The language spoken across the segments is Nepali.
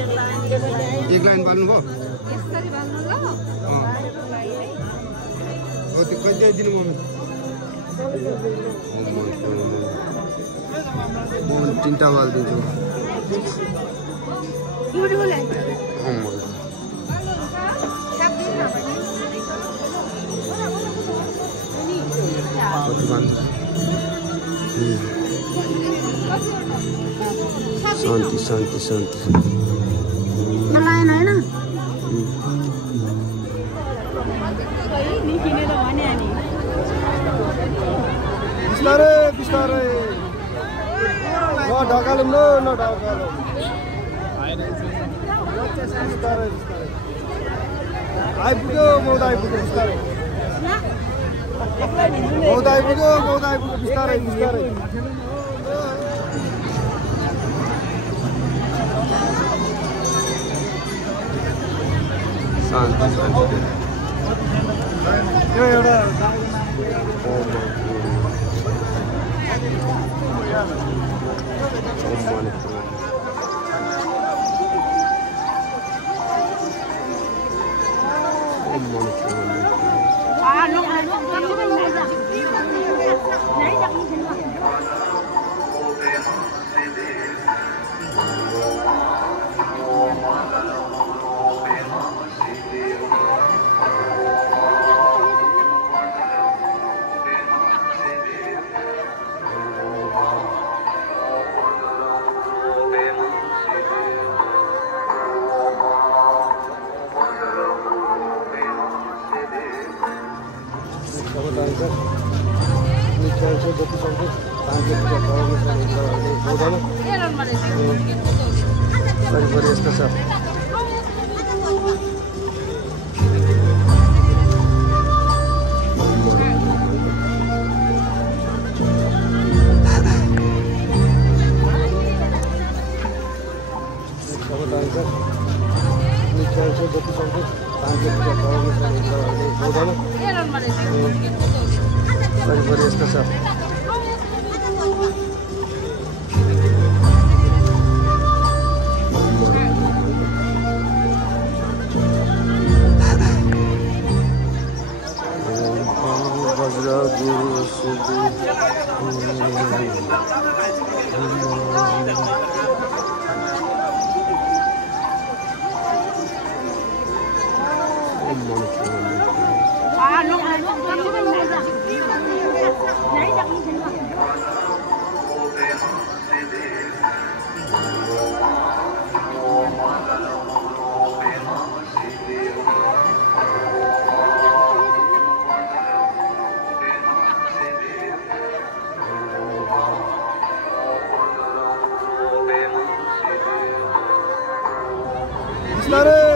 एक लाइन बाल्नु भयो त्यो कति दिनु म तीनटा बालिदिन्छु शान्ति शान्ति शान्ति बिस्तारै बिस्तारै ढकालौँ न ढकालौँ बिस्तारै बिस्तारै आइपुग्यो मौदा आइपुग्यो बिस्तारै मौदा आइपुग्यो बिस्तारै बिस्तारै शान्ति शान्ति यो एउटा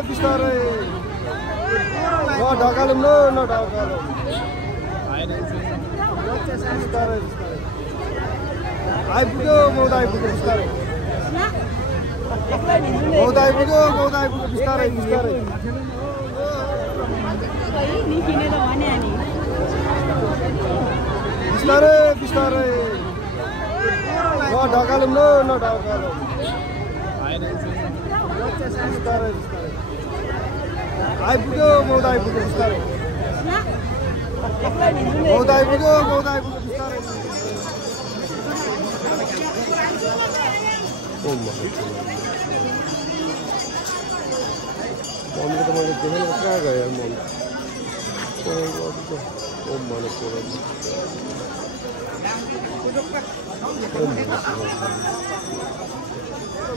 बिस्तारै ढकालौँ न ढकालौँ बिस्तारै बिस्तारै आइपुग्यो मौदा आइपुग्यो बिस्तारै मौदा आइपुग्यो बिस्तारै बिस्तारै बिस्तारै बिस्तारै ढकालौँ न ढकालौँ बिस्तारै बिस्तारै आइपुग्यो मौदा आइपुग्यो बिस्तारै मौदा आइपुग्यो बिस्तारै मम्मीले त मैले देखेर कहाँ गयो mummy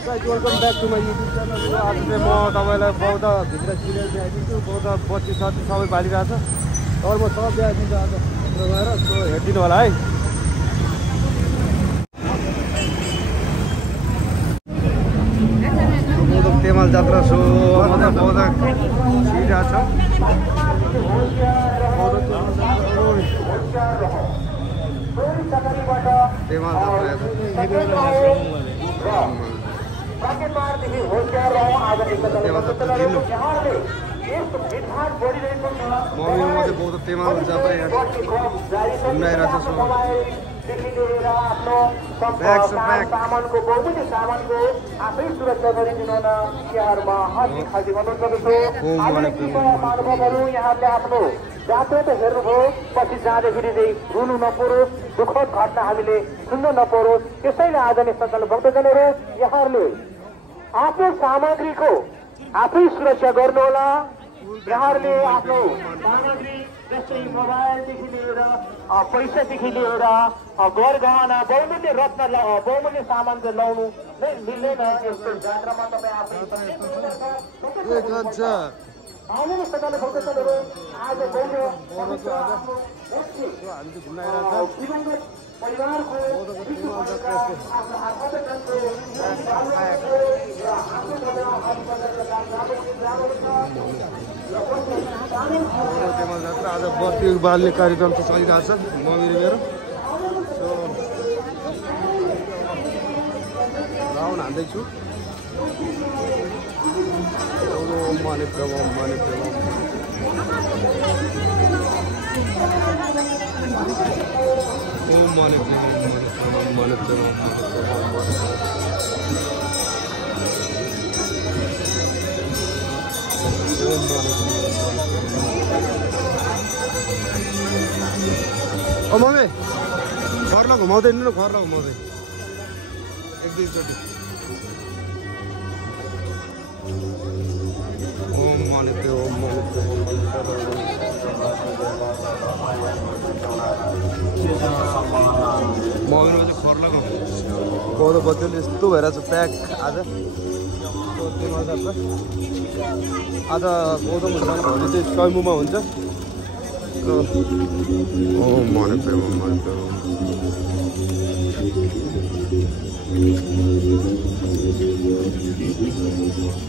welcome back to my YouTube channel. आज चाहिँ म तपाईँलाई बौद्ध भित्र सिरियल देखाइदिन्छु। बौद्ध बत्ती सत्ती सबै बालिरहेको छ और म सब देखाइदिन्छु आज गएर सो हेरिदिनु होला है। तेमाल जात्रा सो बौद्ध छिरिरहेको छ। तेमाल मम्मी चाहिँ बहुत तेमाल जात्रा यहाँ घुम्न आइरहेको छ। देखि लिएर आफ्नो सामानको बहुमूल्य सामानको आफै सुरक्षा गरिदिनु हुन यहाँहरूमा हार्दिक हार्दिक अनुरोध गर्दछु। आजले कृपया महानुभावहरू यहाँहरूले आफ्नो जातक हेर्नुभयो पछि जाँदाखेरि चाहिँ रुनु नपरोस्, दुःखद घटना हामीले सुन्न नपरोस्। त्यसैले आदरणीय श्रद्धालु भक्तजनहरू यहाँहरूले आफ्नो सामग्रीको आफै सुरक्षा गर्नुहोला। यहाँहरूले आफ्नो सामग्री जस्तै मोबाइलदेखि लिएर पैसादेखि लिएर गरगहना बहुमूल्य रत्न बहुमूल्य सामान चाहिँ लाउनु नै मिल्दैन। यस्तो जात्रामा तपाईँ आफै आज परिवारको आज बत्ती बाल्ने कार्यक्रम चाहिँ चलिरहेको छ मम्मी मेरो राउन्ड हान्दैछु। माने प्रभाव मम्मी घरलाई घुमाउँदै नि घरलाई घुमाउँदै एक दुईचोटि ओम मम्मीमा चाहिँ खर्ला कोदो बत्तीले यस्तो भइरहेछ प्याक आज आज कोदो हुन्छ भोलि चाहिँ स्वयम्भूमा हुन्छ।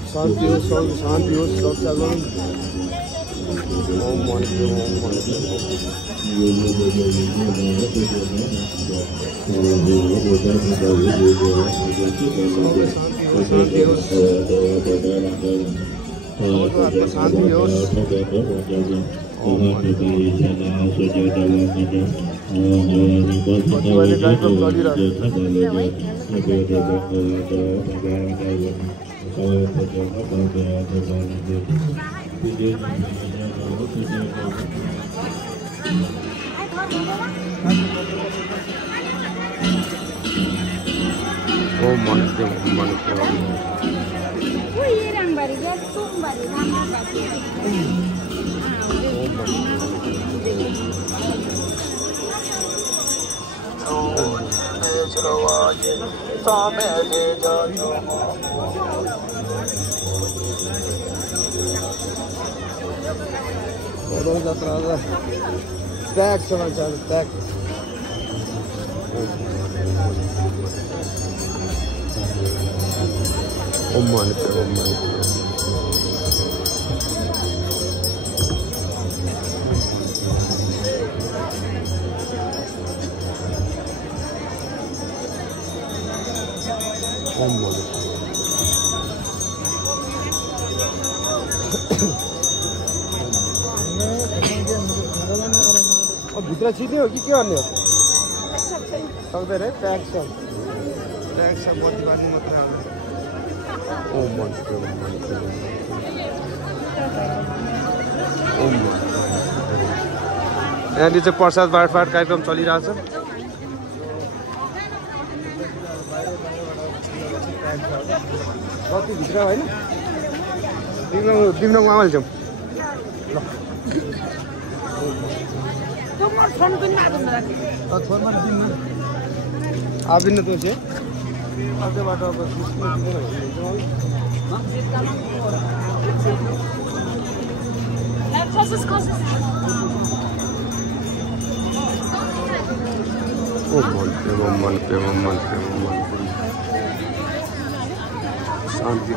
शान्ति होस् सुरक्षा गरौँ। शान्ति होस् कार्यक्रम जात्रा प्याक छ मान्छे आज प्याक। भित्र छिट्ने हो कि के गर्ने हो सक्दैन है प्याक छ बत्ती बाल्नु मात्रै आउँछ। यहाँनिर चाहिँ प्रसाद बाँडफाँड कार्यक्रम चलिरहेछ। बत्ती भित्र होइन दिम्न आमाले जाउँ ल आबिन तो से आधे बाटो अब शान्ति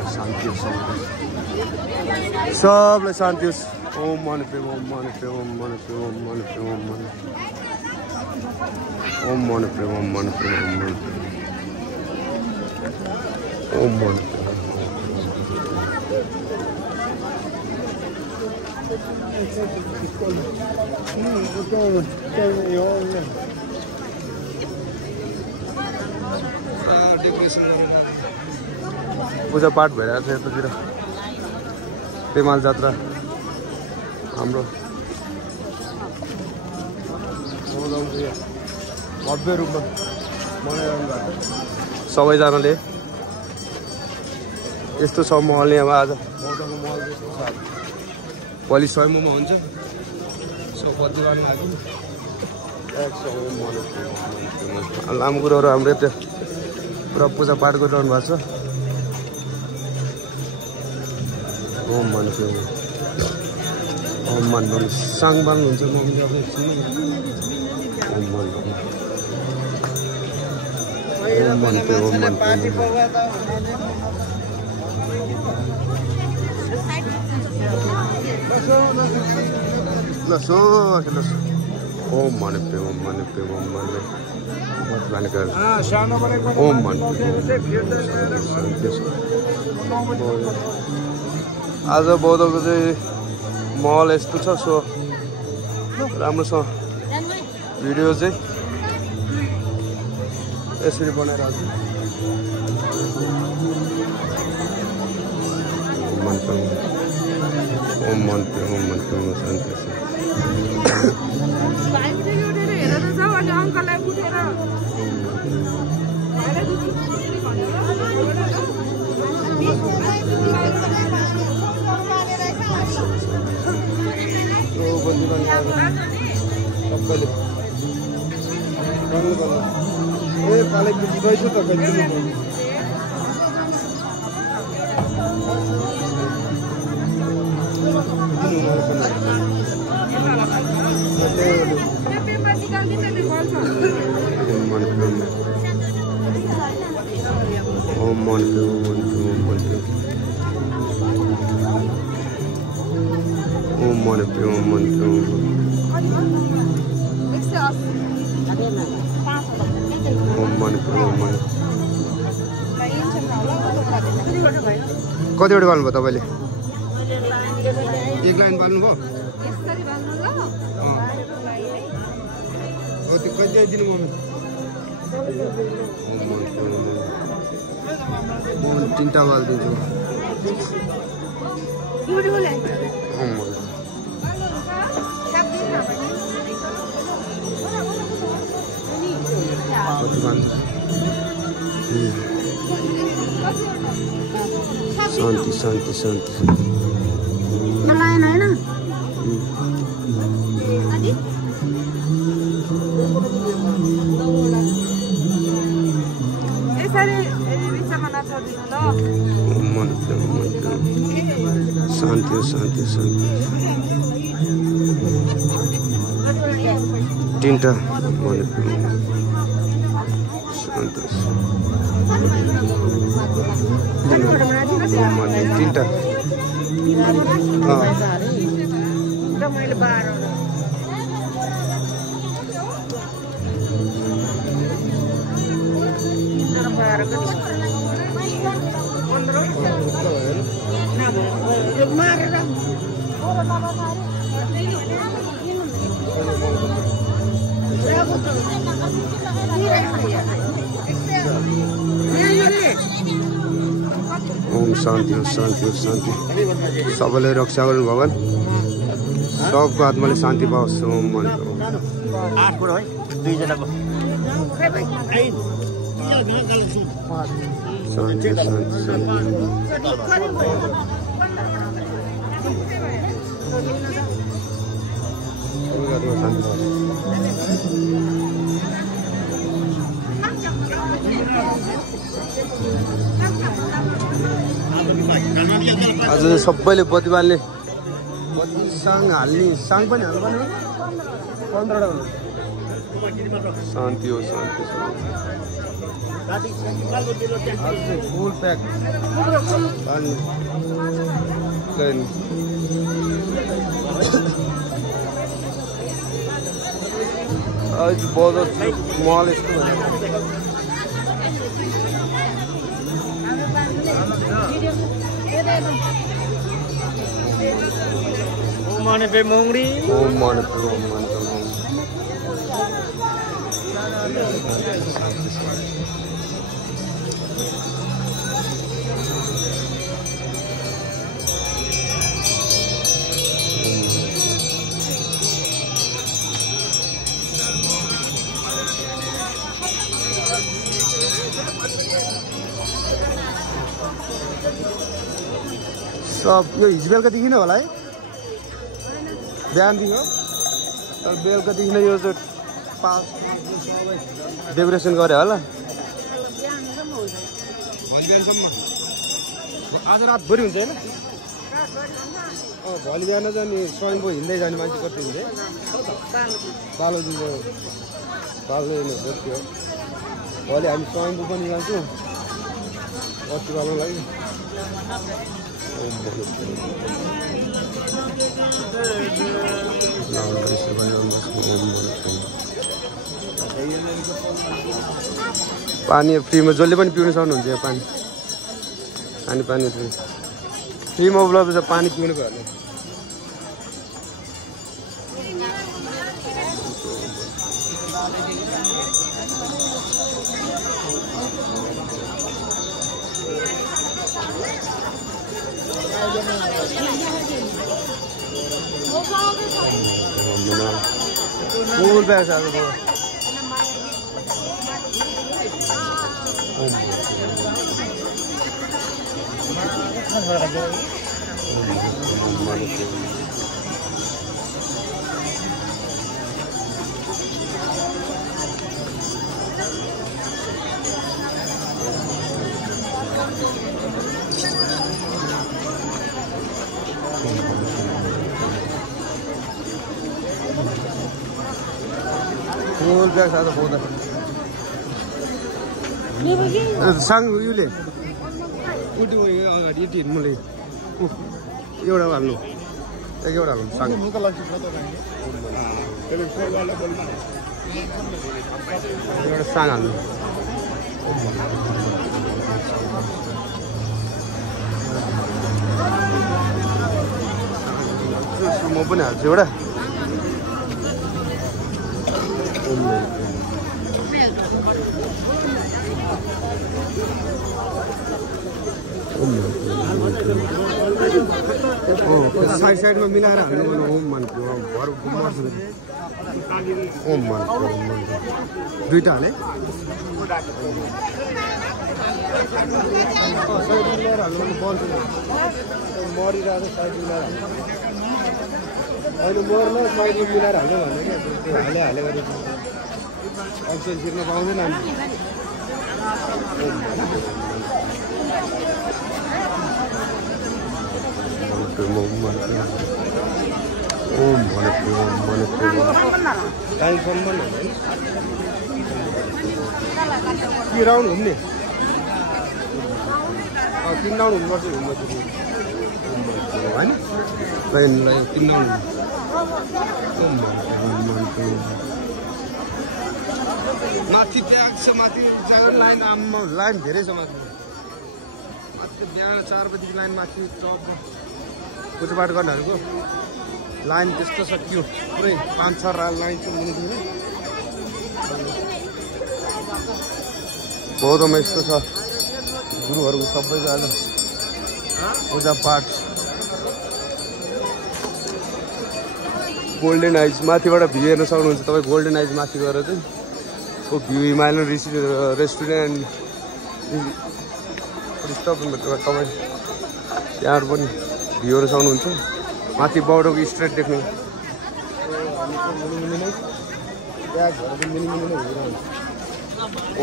सबलाई शान्ति होस्। ओम मन प्रेम ओम मन प्रेम ओम मन प्रेम ओम मन प्रेम ओम मन ओम मन प्रेम ओम मन प्रेम ओम मन ओम मन दर्शन गरेर पूजापाठ भइरहेको छ यतातिर पेमाल जात्रा हाम्रो भव्य रूपमा मनाइरहनु भएको सबैजनाले यस्तो छ महल अब आज मौसमको महल जस्तो छ भोलि स्वयम्भूमा हुन्छ सब बत्ती बाल्नु लाग्यो लामो कुरोहरू हाम्रो त्यो पुरा पूजापाठ गरिरहनु भएको छ ओम मान्छे ओम मान्नु साङ बाल्नुहुन्छ मम्मीले अब ओम मान्नु ओम मान्नु ओम मान्नु लसो लसो ओम मान्नु ओम मान्नु ओम मान्नु ओम मान्नु आज बौद्धको चाहिँ महल यस्तो छ सो राम्रोसँग भिडियो चाहिँ यसरी बनाइरहेको छु ओम मन्त्र ओम मन्त्र शान्ति कतिवटा बाल्नु भयो तपाईँले एक लाइन बाल्नु भयो त्यो कति दिनु म तिनवटा बालिदिन्छु शान्ति शान्ति शान्ति शान्ति शान्ति शान्ति तिनवटा शान्ति तिनवटा ओम शान्ति हो शान्ति हो शान्ति सबैले रक्षा गर्नु भगवान सबको आत्माले शान्ति पाओस् ओम मन्त्र शान्ति शान्ति आज सबैले बत्ती बाल्ने बत्ती साङ हाल्ने साङ पनि हाल्नु पर्ने 15वटा शान्ति हो शान्ति आज फुल प्याक आज बौद्ध महल यस्तो Om Mani Padme Hungri. Om Mani Padme सब यो हिजो बेलुकादेखि नै होला है बिहानदेखि हो तर बेलुकादेखि नै यो चाहिँ पास सबै डेकोरेसन गरे होला बिहानसम्म आज रातभरि हुन्छ होइन भोलि बिहान जाने स्वयंभू हिँड्दै जाने मान्छे कति हुन्छ बालोजीको बाल्ने थियो भोलि हामी स्वयंभू पनि जान्छौँ अति बाल्नु लागि पानी फ्रीमा जसले पनि पिउन सक्नुहुन्छ यो पानी पानी फ्रीमा उपलब्ध छ पानी पिउनु भयो भने फुल बैग आ गया फुल बैग सादा बहुत सांग युले कुटी भयो अगाडि यति हिँड्नुले एउटा हाल्नु एउटा हाल्नु सांग एउटा सांग हाल्नु म पनि हाल्छु एउटा साइड में मिलाएर हाल्नु भने ओम मानको भर मर्छ ओम मानको दुईटा हाले साइड मिलाएर हाल्नु भने बल्छ मरिरहेको साइड मिलाएर अहिले मर्न साइडमा मिलाएर हाल्नु भने क्या हाले गरेर अक्सिजन छिर्न पाउँदैन ओम टाइमसम्म कि राउन्ड घुम्ने 3 राउन्ड हुनुपर्छ होइन 3 राउन्ड माथि ब्याग छ माथि लाइन लाइन धेरै छ माथि बिहान 4 बजीको लाइन माथि चौकमा पूजापाठ गर्नेहरूको लाइन त्यस्तो छ त्यो पुरै 5-6 लाइन छ मुनिदेखि बौद्धमा यस्तो छ गुरुहरूको सबैको आज पूजापाठ गोल्डन आइज माथिबाट भ्यू हेर्न सक्नुहुन्छ तपाईँ गोल्डन आइज माथि गएर चाहिँ भ्यू हिमालयन रेस्टुरेन्ट तपाईँ त्यहाँहरू पनि भ्यू हेर्न सक्नुहुन्छ माथि बाटोको स्ट्रेट देख्नु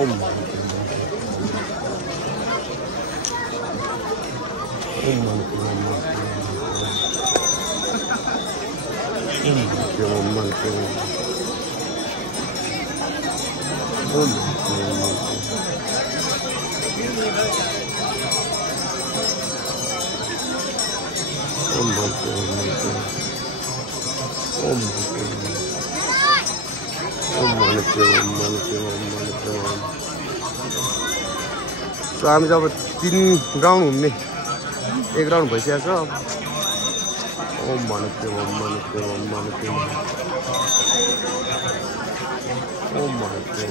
ओम सो हामी जब 3 राउन्ड घुम्ने 1 राउन्ड भइसकेको छ ओम मानते ओम मानते ओम मानते ओम मानते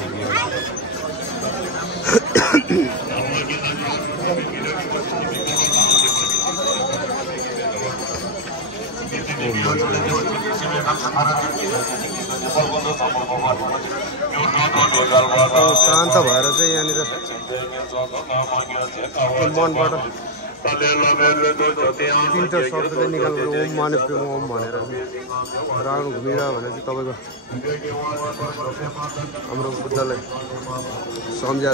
शान्त भएर चाहिँ यहाँनिर मनबाट तीनटा शब्द चाहिँ निकालेर ओम माने प्रेम ओम भनेर राउन्ड घुमिरह्यो भने चाहिँ तपाईँको हाम्रो बुद्धलाई सम्झ्या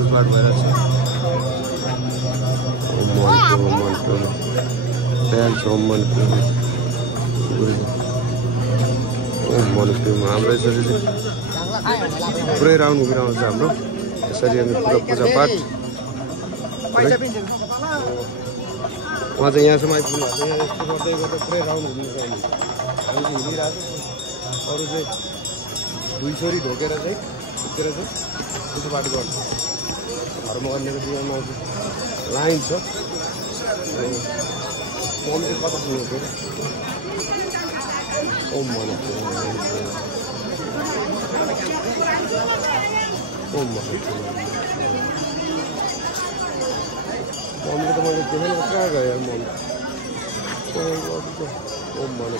उजबार भइरहेको छ। ओम मन प्रेम प्याल छ ओम मन प्रेम ओम मन प्रेम हाम्रो यसरी चाहिँ पुरै राउन्ड घुमिरहन्छ हाम्रो। यसरी हामी पुरा पूजापाठ उहाँ चाहिँ यहाँसम्म आइपुग्नु भएको छ। यहाँ यस्तो गर्दै गर्दै पुरै राउन्ड घुमिरहनु हामी चाहिँ हिँडिरहेको छ। अरू चाहिँ दुई छोरी ढोकेर चाहिँ पुगेर चाहिँ पूजापाठ गर्छ। धर्म अन्यको जीवनमा लाइन छ मम्मी चाहिँ कता सुनेको ओम मन ओम मम्मी त मैले देखेन कहाँ गयो मम्मी ओम मन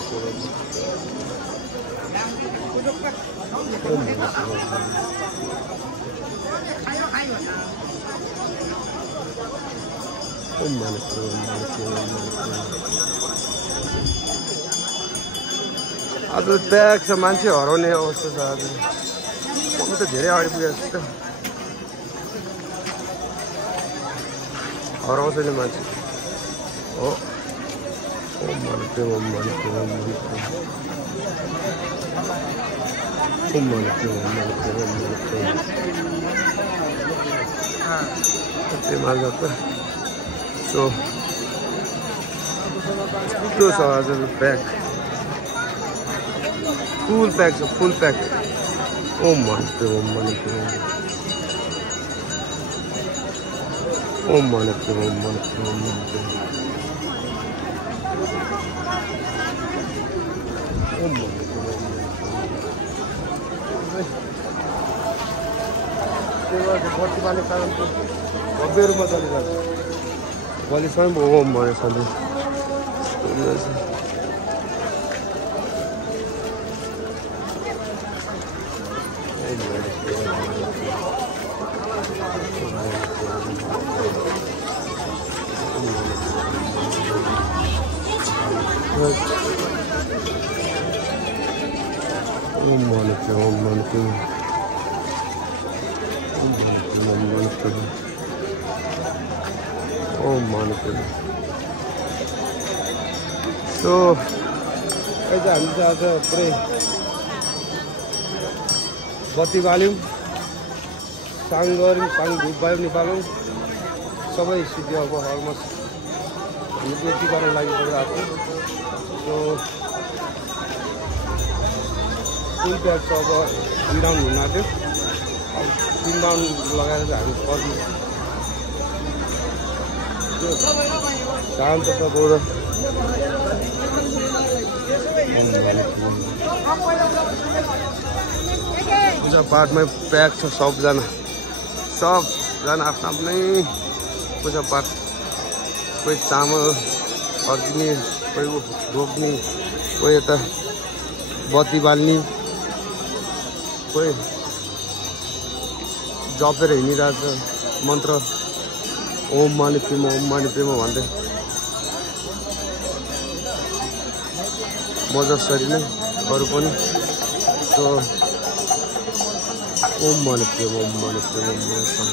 आज ब्याग छ मान्छे हराउने अवस्था छ। आज मम्मी त धेरै अगाडि पुगेको जस्तो हराउँछ नि मान्छे हो। ओम मन प्रेम ओम मन प्रेम ओम मन प्रेम ओम मन प्रेम ओम मन प्रेम ओम मन प्रेम त्यही माल त सो त्यो छ आज ब्याग फुल प्याक छ फुल प्याक ओम मन प्रेम ओम मन प्रेम ओम मन प्रेम ओम मन प्रेम ओम मन प्रेम ओम मन प्रेम बत्ती बाल्ने कारण भव्य रूपमा चलिरहेको छ। भोलिसम्म ओम भने सधैँ ओम मन प्रेम ओम मन प्रेम ओम मन प्रेम। सो अहिले चाहिँ हामी चाहिँ आज पुरै बत्ती बाल्यौँ साङ गऱ्यौँ साङ धुप भयो निकाल्यौँ सबै सिद्धि अब अलमोस्ट हामी यति गर्न लागि परिरहेको थियो। सो फुल ब्याग छ अब 3 राउन्ड हुन आँट्यो। अब 3 राउन्ड लगाएर चाहिँ हामी फर्किन्छ शान्त छ बरु पूजापाठमै प्याक छ सबजना आफ्नो आफ्नै पूजापाठ कोही चामल फर्किने कोही रोप्ने कोही यता बत्ती बाल्ने कोही जपेर हिँडिरहेछ मन्त्र ओम माने प्रेम भन्दै म जसरी नै अरू पनि। सो ओम माने प्रेम ओम माने प्रेम ओम माने प्रेम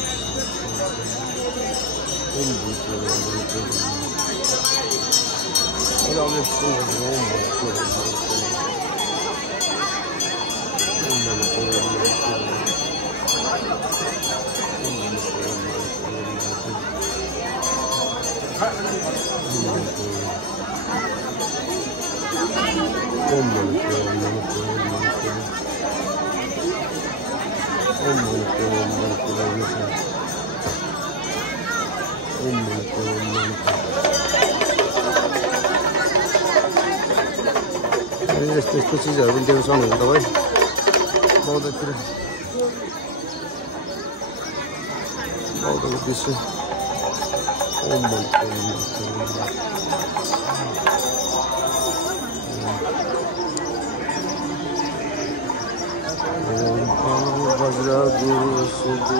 ओम यस्तो चिजहरू पनि देख्न सक्नुहुन्छ तपाईँ बौद्धतिर बौद्धको दृश्य ओम वज्र गुरु सुदु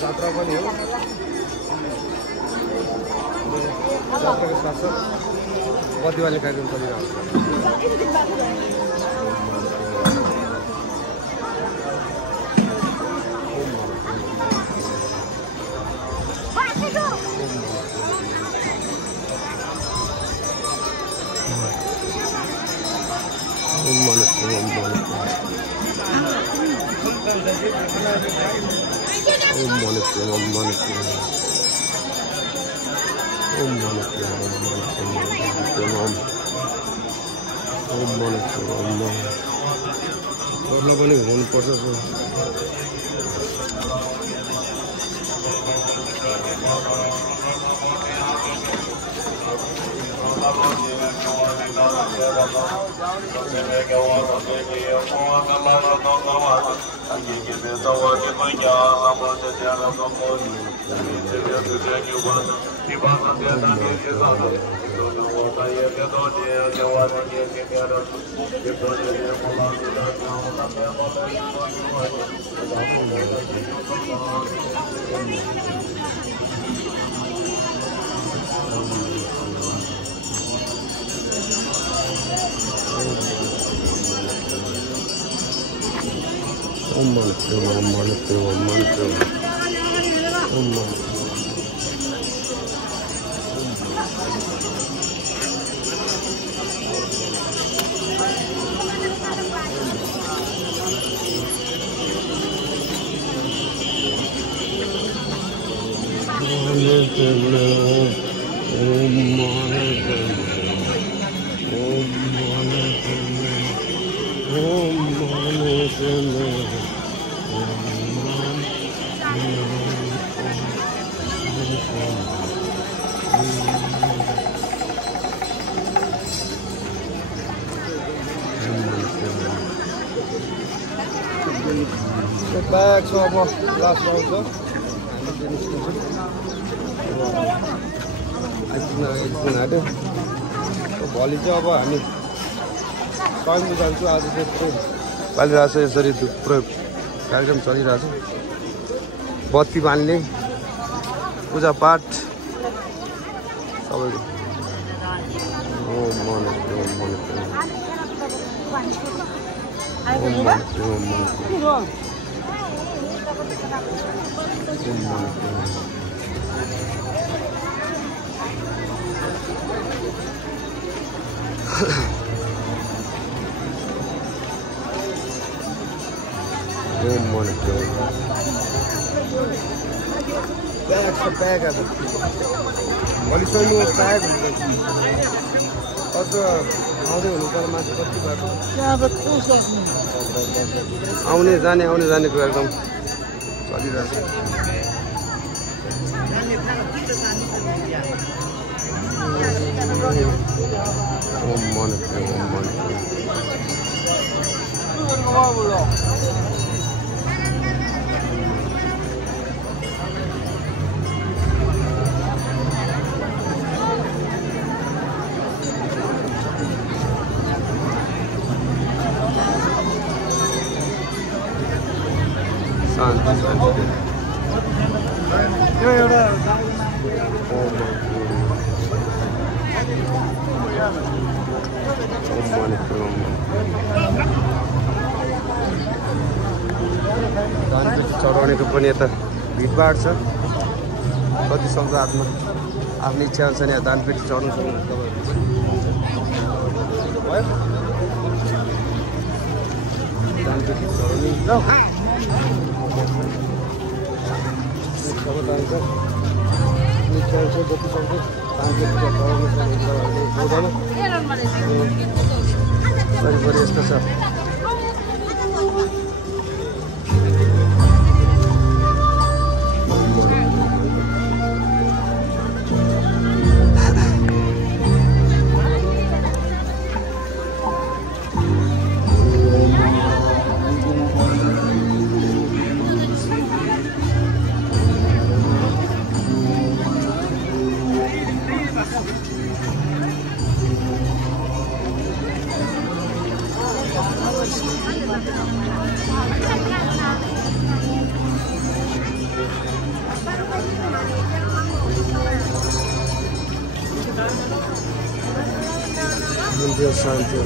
जात्रा पनि हो जात्राको साथसाथ बत्तीवाली कार्यक्रम चलिरहेको छ अरूलाई पनि हुनुपर्छ ब्याग छ अब लास्ट आउँछ हामी निस्किन्छौँ आइपुग्न आँट्यो भोलि चाहिँ अब हामी स्वयं जान्छौँ आज चाहिँ पुरै पालिरहेको छ यसरी पुरै कार्यक्रम चलिरहेछ बत्ती बाल्ने पूजापाठ सबैको Bag of it. What is your bag? कस्तो आउँदै हुनु तर माथि कति बाटो त्यहाँबाट कस्तो आउने जानेको एकदम चलिरहेछ ओम मन शान्ति यो एउटा दानपेटी चढाउनेको पनि यता भिडभाड छ कति सक्दो आफ्नो इच्छा अनुसार यहाँ दानपेटी चढाउनु सक्नुहुन्छ तपाईँहरू दानपेटी चढाउने इच्छा अनुसार जति सक्दो दानपेटी चढाउनु सक्नुहुन्छ वरिपरि यस्तो छ शांति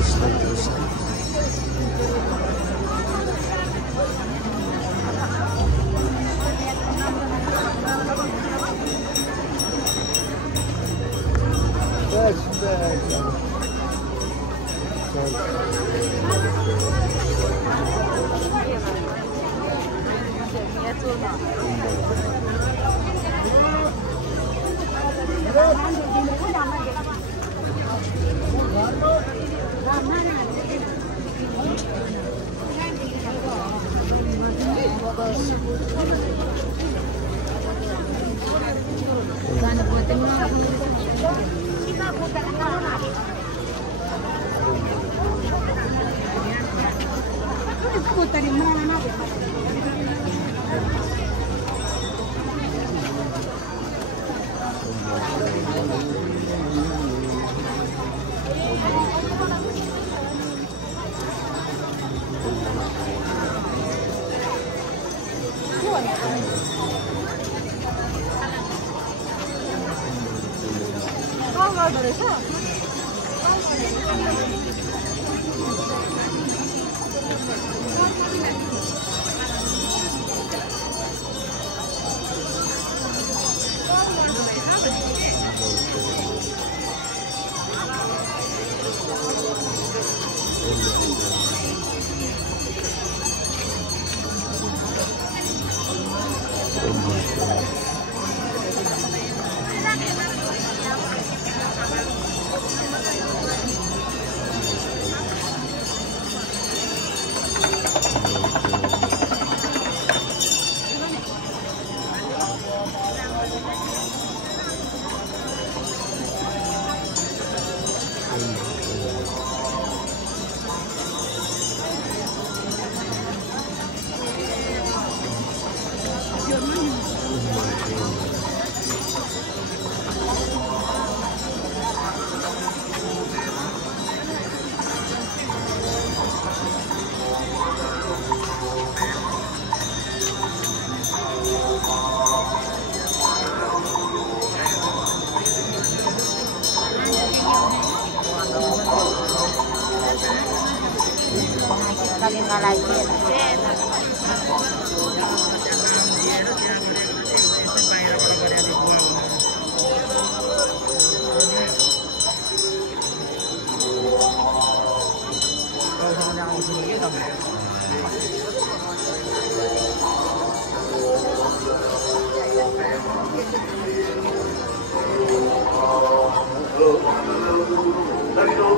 Let's go.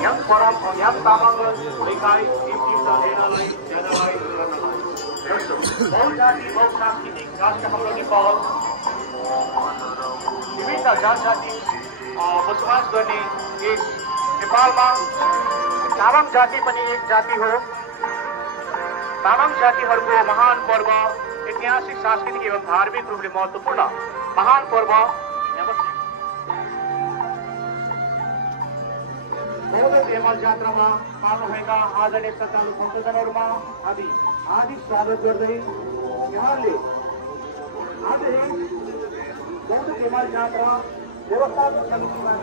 Yang para yang tamangan likai impinda denalai janalai बहुजाति बहुसांस्कृतिक राष्ट्र हाम्रो नेपाल विभिन्न जात-जाति बसोबास गर्ने एक नेपालमा तामाङ जाति पनि एक जाति हो। तामाङ जातिहरूको महान पर्व ऐतिहासिक सांस्कृतिक एवं धार्मिक रूपले महत्त्वपूर्ण महान पर्व हेमल जात्रामा पाल्नुभएका आदरणीय श्रद्धालु भक्तजनहरूमा हामी हार्दिक स्वागत गर्दै यहाँले आज हेमल जात्रा व्यवस्थापन समितिबाट